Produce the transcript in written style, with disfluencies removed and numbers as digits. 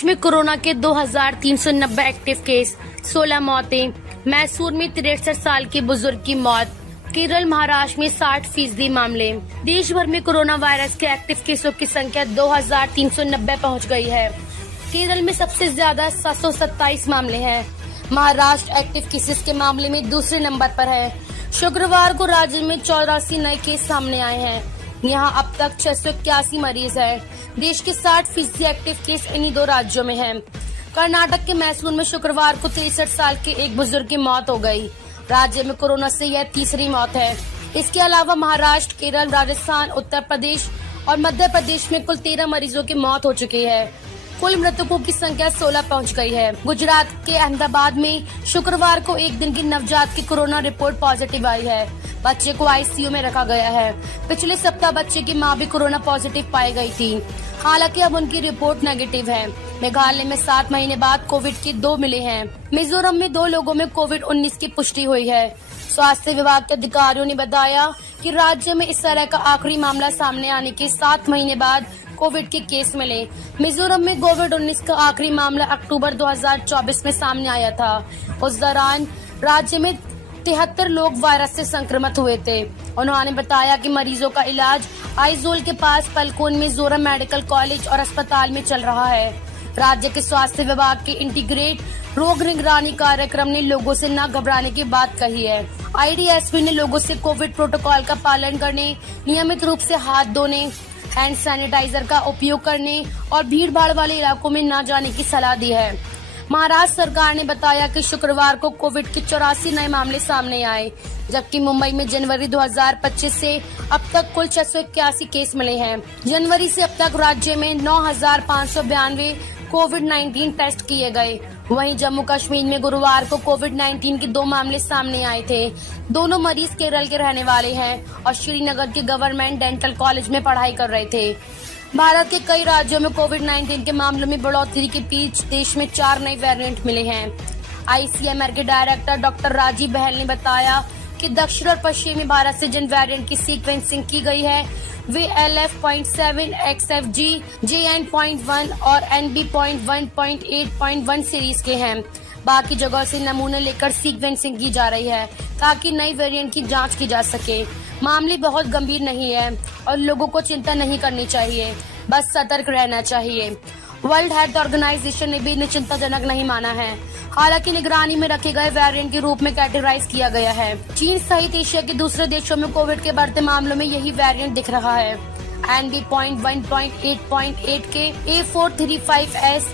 प्रदेश में कोरोना के 2390 active case, 16 मौतें। मैसूर में 63 साल के बुजुर्ग की मौत। केरल, महाराष्ट्र में 60% मामले। देश भर में कोरोना वायरस के एक्टिव केसों की संख्या 2390 पहुंच गई है। केरल में सबसे ज्यादा 727 मामले हैं। महाराष्ट्र एक्टिव केसेस के मामले में दूसरे नंबर पर है। शुक्रवार को राज्य में 84 नए केस सामने आए हैं। यहाँ अब तक 681 मरीज हैं। देश के 60% एक्टिव केस इन्हीं दो राज्यों में हैं। कर्नाटक के मैसूर में शुक्रवार को 63 साल के एक बुजुर्ग की मौत हो गई। राज्य में कोरोना से यह तीसरी मौत है। इसके अलावा महाराष्ट्र, केरल, राजस्थान, उत्तर प्रदेश और मध्य प्रदेश में कुल 13 मरीजों की मौत हो चुकी है। कुल मृतकों की संख्या 16 पहुंच गई है। गुजरात के अहमदाबाद में शुक्रवार को एक दिन की नवजात की कोरोना रिपोर्ट पॉजिटिव आई है। बच्चे को आईसीयू में रखा गया है। पिछले सप्ताह बच्चे की मां भी कोरोना पॉजिटिव पाई गई थी। हालांकि अब उनकी रिपोर्ट नेगेटिव है। मेघालय में 7 महीने बाद कोविड के 2 मिले हैं। मिजोरम में 2 लोगों में कोविड-19 की पुष्टि हुई है। स्वास्थ्य विभाग के अधिकारियों ने बताया कि राज्य में इस तरह का आखिरी मामला सामने आने के 7 महीने बाद कोविड के केस मिले। मिजोरम में कोविड-19 का आखिरी मामला अक्टूबर 2024 में सामने आया था। उस दौरान राज्य में 73 लोग वायरस से संक्रमित हुए थे। उन्होंने बताया कि मरीजों का इलाज आइजोल के पास पलकोन में मिजोरम मेडिकल कॉलेज और अस्पताल में चल रहा है। राज्य के स्वास्थ्य विभाग के इंटीग्रेट रोग निगरानी कार्यक्रम ने लोगों से न घबराने की बात कही है। आईडीएसपी ने लोगों से कोविड प्रोटोकॉल का पालन करने, नियमित रूप से हाथ धोने, हैंड सैनिटाइजर का उपयोग करने और भीड़ भाड़ वाले इलाकों में न जाने की सलाह दी है। महाराष्ट्र सरकार ने बताया कि शुक्रवार को कोविड के 84 नए मामले सामने आए, जबकि मुंबई में जनवरी 2025 से अब तक कुल 681 केस मिले हैं। जनवरी से अब तक राज्य में 9,592 कोविड-19 टेस्ट किए गए। वहीं जम्मू कश्मीर में गुरुवार को कोविड-19 के 2 मामले सामने आए थे। दोनों मरीज केरल के रहने वाले हैं और श्रीनगर के गवर्नमेंट डेंटल कॉलेज में पढ़ाई कर रहे थे। भारत के कई राज्यों में कोविड-19 के मामलों में बढ़ोतरी के बीच देश में 4 नए वेरिएंट मिले हैं। आईसीएमआर के डायरेक्टर डॉक्टर राजीव बहल ने बताया कि दक्षिण और पश्चिमी भारत से जिन वेरिएंट की सीक्वेंसिंग की गई है वे LF.7, XFG, JN.1 और NB.1.8.1 सीरीज के हैं। बाकी जगहों से नमूने लेकर सीक्वेंसिंग की जा रही है ताकि नई वेरिएंट की जांच की जा सके। मामले बहुत गंभीर नहीं है और लोगों को चिंता नहीं करनी चाहिए, बस सतर्क रहना चाहिए। वर्ल्ड हेल्थ ऑर्गेनाइजेशन ने भी इन्हें चिंताजनक नहीं माना है। हालांकि निगरानी में रखे गए वेरिएंट के रूप में कैटेगराइज किया गया है। चीन सहित एशिया के दूसरे देशों में कोविड के बढ़ते मामलों में यही वेरिएंट दिख रहा है। NB.1.8.8 के A435S